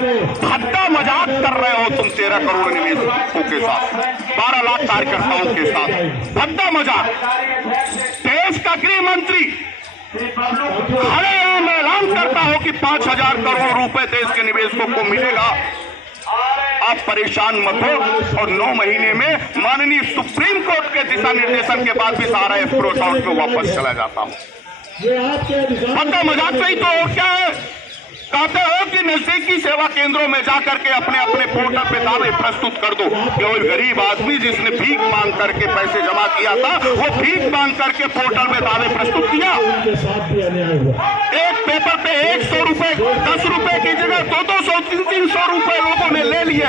भद्दा मजाक कर रहे हो तुम 13 करोड़ निवेशकों के साथ, 12 लाख कार्यकर्ताओं के साथ भद्दा मजाक। देश का गृह मंत्री हरेआम ऐलान करता हो कि 5,000 करोड़ रुपए देश के निवेशकों को मिलेगा। आप परेशान मत हो, और 9 महीने में माननीय सुप्रीम कोर्ट के दिशा निर्देशन के बाद भी सारा एप्रोच आउट को वापस चला जाता हूं। भद्दा मजाक सही तो हो क्या है? कहते हो कि नजदीकी सेवा केंद्रों में जाकर के अपने अपने पोर्टल पे दावे प्रस्तुत कर दो। केवल गरीब आदमी जिसने भीख मांग करके पैसे जमा किया था, वो भीख मांग करके पोर्टल में दावे प्रस्तुत किया। एक पेपर पे 100 रुपए, 10 रुपए की जगह 200, 300 रुपए लोगों ने ले लिए।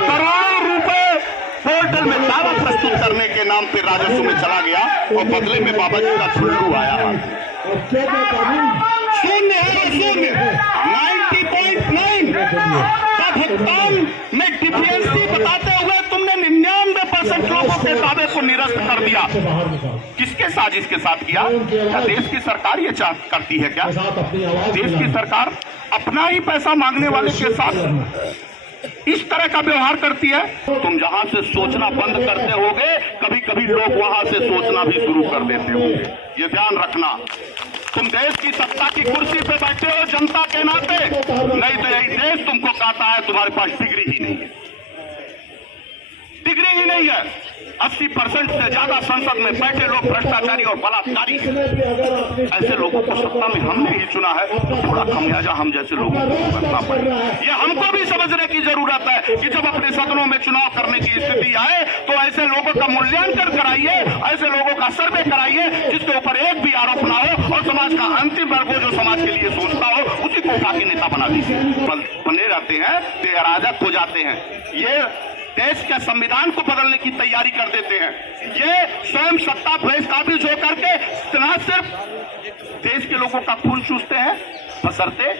करोड़ों रुपए पोर्टल में दावा प्रस्तुत करने के नाम पे राजस्व में चला गया, और बदले में बाबा जी का छुल्लू आया। शून्य है, शून्य 90.9 का भुगतान में डिफिशिएंसी बताते हुए तुमने 99% लोगों के दावे को निरस्त कर दिया। किसके साजिश के साथ किया? क्या देश की सरकार ये करती है क्या? देश की सरकार अपना ही पैसा मांगने वाले के साथ इस तरह का व्यवहार करती है। तुम जहां से सोचना बंद करते होगे, कभी कभी लोग वहां से सोचना भी शुरू कर देते होंगे। ये ध्यान रखना। तुम देश की सत्ता की कुर्सी पे बैठे हो जनता के नाते, नहीं तो यही देश तुमको कहता है तुम्हारे पास डिग्री ही नहीं है, डिग्री ही नहीं है। 80% से ज्यादा संसद में बैठे लोग भ्रष्टाचारी और बलात्कारी। ऐसे लोगों को सत्ता में हमने ही चुना है, तो थोड़ा खमियाजा हम जैसे लोगों को भुगतना पड़ेगा। ये हमको भी समझने की जरूरत है कि जब अपने सदनों में चुनाव करने की स्थिति आए तो ऐसे लोगों का मूल्यांकन कराइए, ऐसे लोगों का सर्वे कराइए जिसके ऊपर एक भी आरोप ना हो, और समाज का अंतिम वर्ग जो समाज के लिए सोचता हो उसी को उठा के नेता बना दीजिए। बने रहते हैं तो अराजक हो जाते हैं। ये देश के संविधान को बदलने की तैयारी कर देते हैं। ये स्वयं सत्ता प्रेस काबिज होकर के न सिर्फ देश के लोगों का खून चूसते हैं, बशर्ते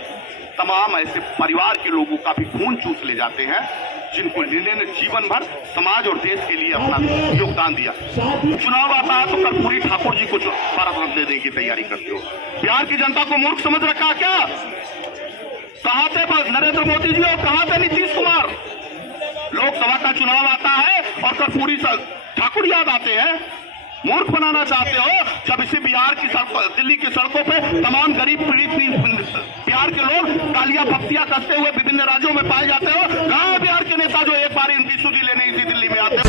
तमाम ऐसे परिवार के लोगों का भी खून चूस ले जाते हैं जिनको जिन्होंने जीवन भर समाज और देश के लिए अपना योगदान दिया। चुनाव आता है तो कर्पूरी ठाकुर जी को भारत रत्न देने की तैयारी करते हो। बिहार की जनता को मूर्ख समझ रखा क्या? कहां थे नरेंद्र मोदी जी और कहां थे नीतीश कुमार? लोकसभा का चुनाव आता है और कर्पूरी ठाकुर याद आते हैं। मूर्ख बनाना चाहते हो जब इसी बिहार की सड़कों, दिल्ली की सड़कों पे तमाम गरीब पीड़ित बिहार के लोग तालियां पत्तियां कसते हुए विभिन्न राज्यों में पाए जाते हो। कहां बिहार के नेता जो एक बार इनकी सुधी लेने इसी दिल्ली में आते हो?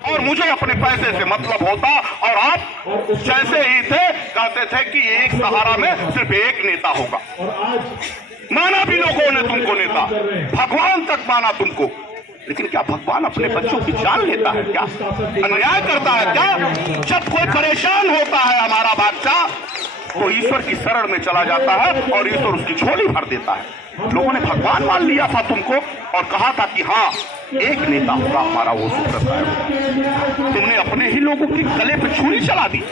और मुझे अपने पैसे से मतलब होता, और आप जैसे ही थे कहते थे कि एक सहारा में सिर्फ एक नेता होगा। माना भी लोगों ने तुमको नेता, भगवान तक माना तुमको, लेकिन क्या भगवान अपने बच्चों की जान लेता है क्या? अन्याय करता है क्या? जब कोई परेशान होता है हमारा बादशाह, तो ईश्वर की शरण में चला जाता है और ईश्वर उसकी झोली भर देता है। लोगों ने भगवान मान लिया था तुमको और कहा था कि हाँ एक नेता होगा हमारा, वो सुब्रत है। तुमने अपने ही लोगों के गले पे छुरी चला दी।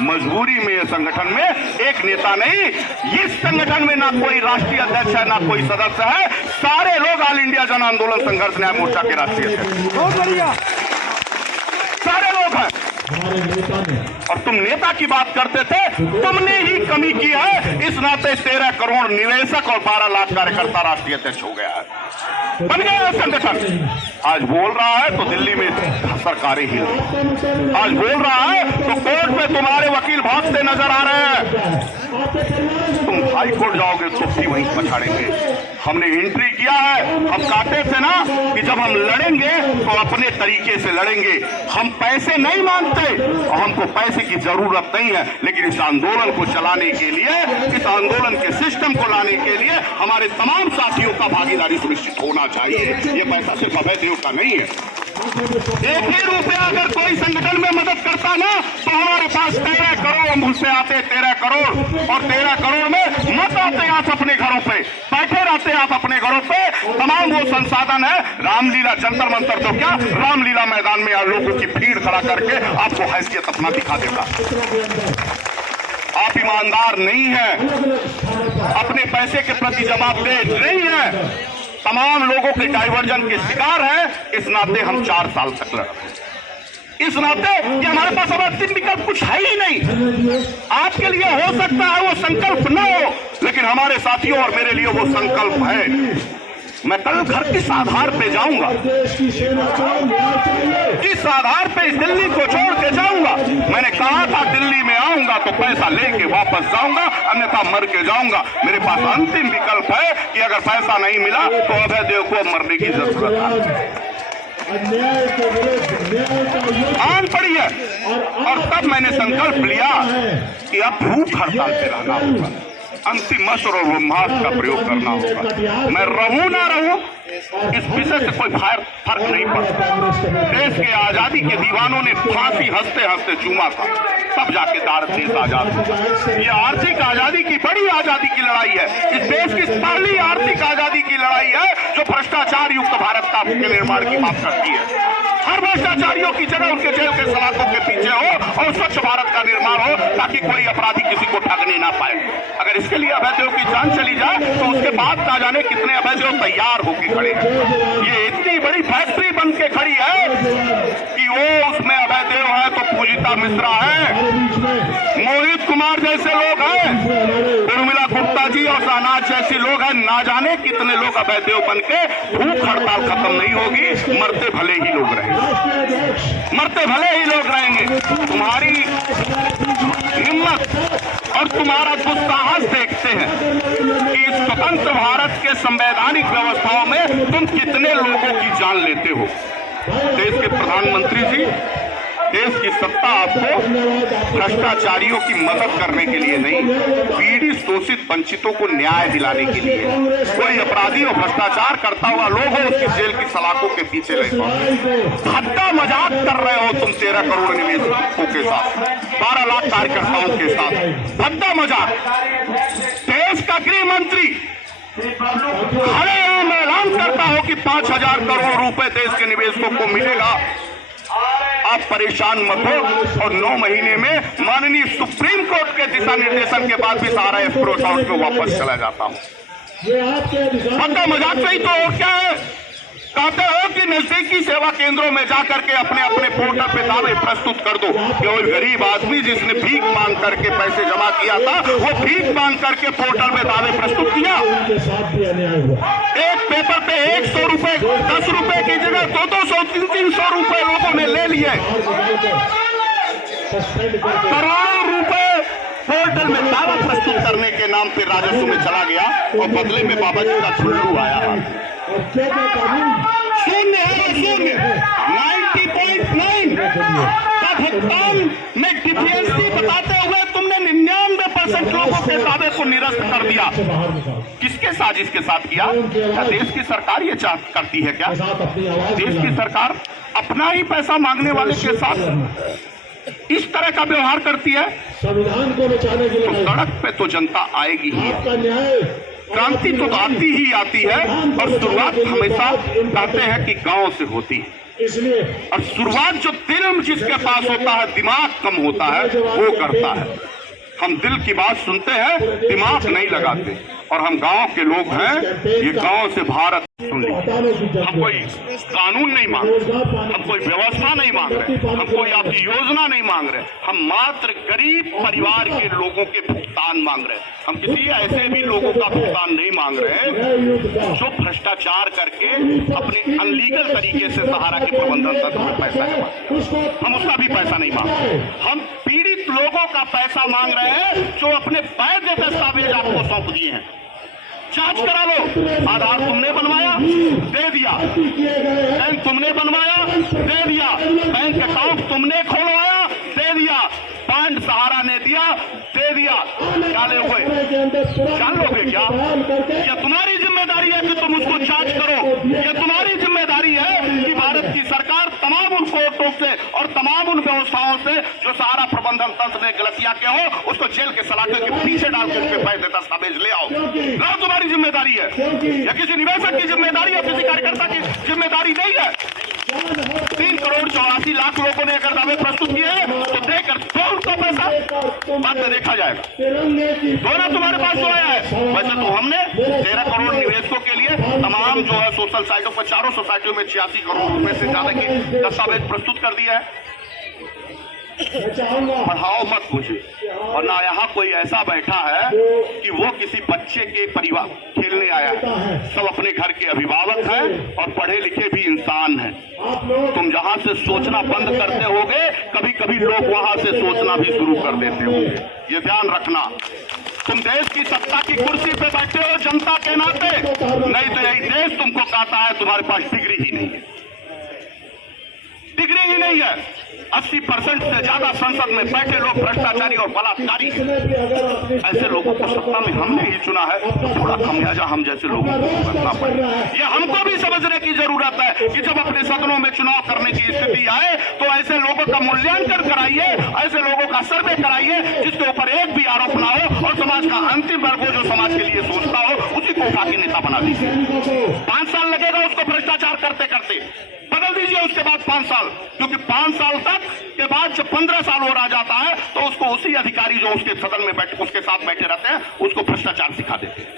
मजबूरी में ये संगठन में एक नेता नहीं, इस संगठन में ना कोई राष्ट्रीय अध्यक्ष है ना कोई सदस्य है, सारे लोग ऑल इंडिया जन आंदोलन संघर्ष न्याय मोर्चा के राष्ट्रीय अध्यक्ष। बहुत बढ़िया, सारे लोग हैं। और तुम नेता की बात करते थे, तुमने ही कमी की है। इस नाते 13 करोड़ निवेशक और 12 लाख कार्यकर्ता राष्ट्रीय अध्यक्ष हो गया है, बन गया है संगठन। आज बोल रहा है तो दिल्ली में सरकारें हिल रही, आज बोल रहा है तो कोर्ट में तुम्हारे वकील भागते नजर आ रहे हैं। तुम हाई कोर्ट जाओगे तो भी वहीं पछाड़ेंगे। हमने एंट्री किया है, हम कहते थे ना कि जब हम लड़ेंगे तो अपने तरीके से लड़ेंगे। हम पैसे नहीं मांगते, हमको पैसे की जरूरत नहीं है, लेकिन इस आंदोलन को चलाने के लिए, इस आंदोलन के सिस्टम को लाने के लिए हमारे तमाम साथियों का भागीदारी सुनिश्चित होना चाहिए। ये पैसा सिर्फ अभय देव का नहीं है। एक ही रुपया अगर कोई संगठन में मदद करता ना तो हमारे पास 13 करोड़ मुझसे आते, 13 करोड़, और 13 करोड़ में मत आते आप अपने घरों पे, बैठे रहते आप अपने घरों पे। तमाम वो संसाधन है, रामलीला जंतर मंतर तो क्या, रामलीला मैदान में लोगों की भीड़ खड़ा करके आपको हैसियत अपना दिखा देगा। आप ईमानदार नहीं है, अपने पैसे के प्रति जवाबदेह नहीं है। तमाम लोगों के डाइवर्जन के शिकार हैं। इस नाते हम 4 साल तक लड़ रहे हैं। इस नाते कि हमारे पास अब अंतिम विकल्प कुछ है ही नहीं। आपके लिए हो सकता है वो संकल्प न हो, लेकिन हमारे साथियों और मेरे लिए वो संकल्प है। मैं कल घर किस आधार पे जाऊंगा, किस आधार पे इस दिल्ली को छोड़ के जाऊंगा। मैंने कहा था दिल्ली में आऊंगा तो पैसा लेके वापस जाऊंगा, अन्यथा मर के जाऊंगा। मेरे पास अंतिम विकल्प है कि अगर पैसा नहीं मिला तो अभय देव को मरने की जरूरत है। आन पड़ी है और तब मैंने संकल्प लिया कि अब भूख हड़ताल पे रहना होगा, अंतिम अस्त्र और ब्रह्मास्त्र का प्रयोग करना होगा। मैं रहूं ना रहूं इस विषय से कोई फर्क नहीं पड़ता। देश के आजादी के दीवानों ने फांसी हंसते हंसते चूमा था, तब जाके देश आजाद हुआ। ये आर्थिक आजादी की बड़ी आजादी की लड़ाई है। इस देश की पहली आर्थिक आजादी की लड़ाई है जो भ्रष्टाचार युक्त भारत का निर्माण की बात करती है। हर भ्रष्टाचारियों की जगह उनके जेल के सलाखों के पीछे हो और स्वच्छ भारत का निर्माण हो, ताकि कोई अपराधी किसी को ठगने ना पाए। अगर इसके लिए अभय देव की जान चली जाए तो उसके बाद ना जाने कितने अभय देव तैयार होकर खड़े हैं। ये इतनी बड़ी फैक्ट्री बन के खड़ी है कि वो उसमें अभय देव है तो पूजिता मिश्रा है, मोहित कुमार जैसे लोग हैं, उर्मिला गुप्ता जी और शहनाज जैसे लोग हैं। ना जाने कितने लोग अभय देव बन के भूख हड़ताल खत्म नहीं होगी, मरते भले ही लोग रहेंगे, मरते भले ही लोग रहेंगे। तुम्हारी हिम्मत और तुम्हारा दुस्साहस देखते हैं कि इस स्वतंत्र भारत के संवैधानिक व्यवस्थाओं में तुम कितने लोगों की जान लेते हो। देश के प्रधानमंत्री जी, देश की सत्ता आपको भ्रष्टाचारियों की मदद करने के लिए नहीं, पीड़ित शोषित वंचितों को न्याय दिलाने के लिए। कोई अपराधी और भ्रष्टाचार करता हुआ लोग हो उसकी जेल की सलाखों के पीछे रहते। हत्या मजाक कर रहे हो तुम 13 करोड़ निवेशकों के साथ, 12 लाख कार्यकर्ताओं के साथ, भद्दा मजाक। देश का गृह मंत्री हरेआम ऐलान करता हो कि 5,000 करोड़ रुपए देश के निवेशकों को मिलेगा। आप परेशान मत हो और 9 महीने में माननीय सुप्रीम कोर्ट के दिशा निर्देशन के बाद भी सारा एप्रोच आउट पे वापस चला जाता हूं। मतलब मजाक नहीं तो और क्या है। कहते हो कि नजदीकी सेवा केंद्रों में जाकर के अपने अपने पोर्टल पे दावे प्रस्तुत कर दो कि कोई गरीब आदमी जिसने भीख मांग करके पैसे जमा किया था वो भीख मांग करके पोर्टल में दावे प्रस्तुत किया। एक पेपर पे 100 रुपए 10 रुपए की जगह 200 300 रुपए लोगों ने ले लिए। करोड़ों रुपए पोर्टल में दावा प्रस्तुत करने के नाम पे राजस्व में चला गया और बदले में बाबा जी का छुल्लू आया। शून्य है, शून्य 90.9 का भुगतान में डिफिशिएंसी बताते हुए तुमने 99% लोगों के दावे को निरस्त कर दिया। किसके साजिश के साथ किया? क्या देश की सरकार ये करती है? क्या देश की सरकार अपना ही पैसा मांगने वाले के साथ इस तरह का व्यवहार करती है? संविधान को बचाने के लिए तो सड़क पे तो जनता आएगी ही, क्रांति तो आती ही आती है और शुरुआत हमेशा कहते हैं कि गांव से होती है। इसलिए और शुरुआत जो दिल जिसके पास होता है, दिमाग कम होता है, वो करता है। हम दिल की बात सुनते हैं, दिमाग नहीं लगाते। और हम गांव के लोग हैं, ये गांव से भारत सुन लीजिए। हम कोई कानून नहीं मांग रहे, हम कोई व्यवस्था नहीं मांग रहे, हम कोई आपकी योजना नहीं मांग रहे। हम मात्र गरीब परिवार के लोगों के भुगतान मांग रहे हैं। हम किसी ऐसे भी लोगों का भुगतान नहीं मांग रहे जो भ्रष्टाचार करके अपने अनलीगल तरीके से सहारा के प्रबंधन तक में पैसा जमा, हम उसका भी पैसा नहीं मांग रहे। हम पीड़ित लोगों का पैसा मांग रहे हैं जो अपने वैध दस्तावेज आपको सौंप दिए हैं। जांच करा लो। आधार तुमने बनवाया, दे दिया। बैंक तुमने बनवाया, दे दिया। बैंक अकाउंट तुमने खोलवाया, दे दिया। फंड सहारा ने दिया, दे दिया। क्या लोगे? जान लोगे क्या? यह तुम्हारी जिम्मेदारी है कि तुम उसको जांच करो। यह तुम्हारी जिम्मेदारी है कि भारत की सरकार तमाम उन कोर्टों से और तमाम उन व्यवस्थाओं से जो सहारा प्रबंधन तंत्र ने गलतियां किया हो, उसको जेल के सलाखे के पीछे डाल के उसके पैसे दस्तावेज ले आओ। तुम्हारी जिम्मेदारी है। या किसी निवेशक की जिम्मेदारी है, किसी कार्यकर्ता की जिम्मेदारी नहीं है। 3 करोड़ 84 लाख लोगों ने अगर दावे प्रस्तुत किए हैं तो देकर तो उनका पैसा? बाद में देखा जाएगा। तिरंगे की दोनों तुम्हारे पास जो आया है। वैसे तो हमने 13 करोड़ निवेशकों के लिए तमाम जो है सोशल साइटों पर चारों सोसाइटियों में 86 करोड़ रुपए से ज्यादा की दस्तावेज प्रस्तुत कर दिया है। मैं चाहूंगा पढ़ाओ मत मुझे, और ना यहाँ कोई ऐसा बैठा है कि वो किसी बच्चे के परिवार खेलने आया है। सब अपने घर के अभिभावक हैं और पढ़े लिखे भी इंसान हैं। आप लोग तुम जहां से सोचना बंद करते होगे, कभी कभी लोग वहां से सोचना भी शुरू कर देते होंगे। ये ध्यान रखना। तुम देश की सत्ता की कुर्सी पे बैठे हो जनता के नाते, नहीं तो यही देश तुमको कहता है तुम्हारे पास डिग्री ही नहीं है। डिग्री ही नहीं है। 80% से ज्यादा संसद में बैठे लोग भ्रष्टाचारी और बलात्कारी हैं। इसमें भी अगर अपनी ऐसे लोगों को सत्ता में हमने ही चुना है, तो थोड़ा खमियाजा हम जैसे लोगों को भुगतना पड़े। ये हमको भी समझने की जरूरत है कि जब अपने सदनों में चुनाव करने की स्थिति आए तो ऐसे लोगों का मूल्यांकन कराइए, ऐसे लोगों का सर्वे कराइए जिसके ऊपर एक भी आरोप ना हो, और समाज का अंतिम वर्ग जो समाज के लिए सोचता हो उसी को उठा के नेता बना दीजिए। सैनिकों को 5 साल लगेगा उसको भ्रष्टाचार करते करते, बदल दीजिए उसके बाद 5 साल, क्योंकि 5 साल तक के बाद जब 15 साल और आ जाता है तो उसको उसी अधिकारी जो उसके सदन में बैठे उसके साथ बैठे रहते हैं उसको भ्रष्टाचार सिखा देते हैं।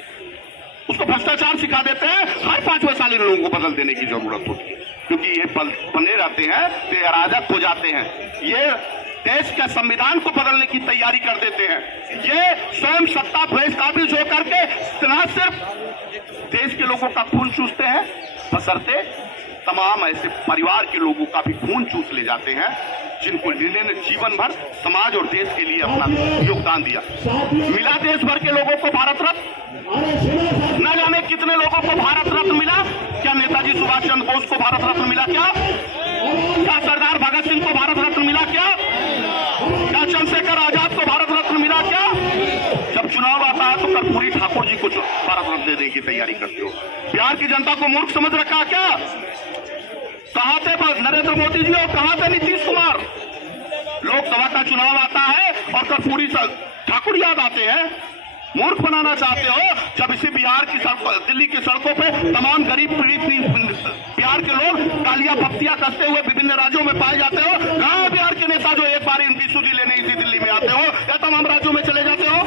उसको भ्रष्टाचार सिखा देते हैं। हर 5वें साल इन लोगों को बदल देने की जरूरत होती है, क्योंकि ये बने रहते हैं तो ये अराजक हो जाते हैं। ये देश के संविधान को बदलने की तैयारी कर देते हैं। ये स्वयं सत्ता प्रेस काबिज होकर के न सिर्फ देश के लोगों का खून चूसते हैं, बशर्ते तमाम ऐसे परिवार के लोगों का भी खून चूस ले जाते हैं जिनको जिन्होंने जीवन भर समाज और देश के लिए अपना योगदान दिया। मिला देश भर के लोगों को भारत रत्न, अरे सुनो साहब, न जाने कितने लोगों को भारत रत्न मिला। क्या नेताजी सुभाष चंद्र बोस को भारत रत्न मिला? क्या सरदार भगत सिंह को भारत रत्न मिला? क्या चंद्रशेखर आजाद को भारत रत्न मिला? क्या जब चुनाव आता है तो कर्पूरी ठाकुर जी को भारत रत्न देने की तैयारी करते हो? बिहार की जनता को मूर्ख समझ रखा क्या? कहां थे नरेंद्र मोदी जी और कहां थे नीतीश कुमार? लोकसभा का चुनाव आता है और कर्पूरी ठाकुर याद आते हैं। मूर्ख बनाना चाहते हो। जब इसी बिहार की दिल्ली की सड़कों पे तमाम गरीब पीड़ित बिहार के लोग तालियां पत्तियां कसते हुए विभिन्न राज्यों में पाए जाते हो, कहां है बिहार के नेता जो एक बार इनकी सुधी लेने इसी दिल्ली में आते हो या तमाम राज्यों में चले जाते हो?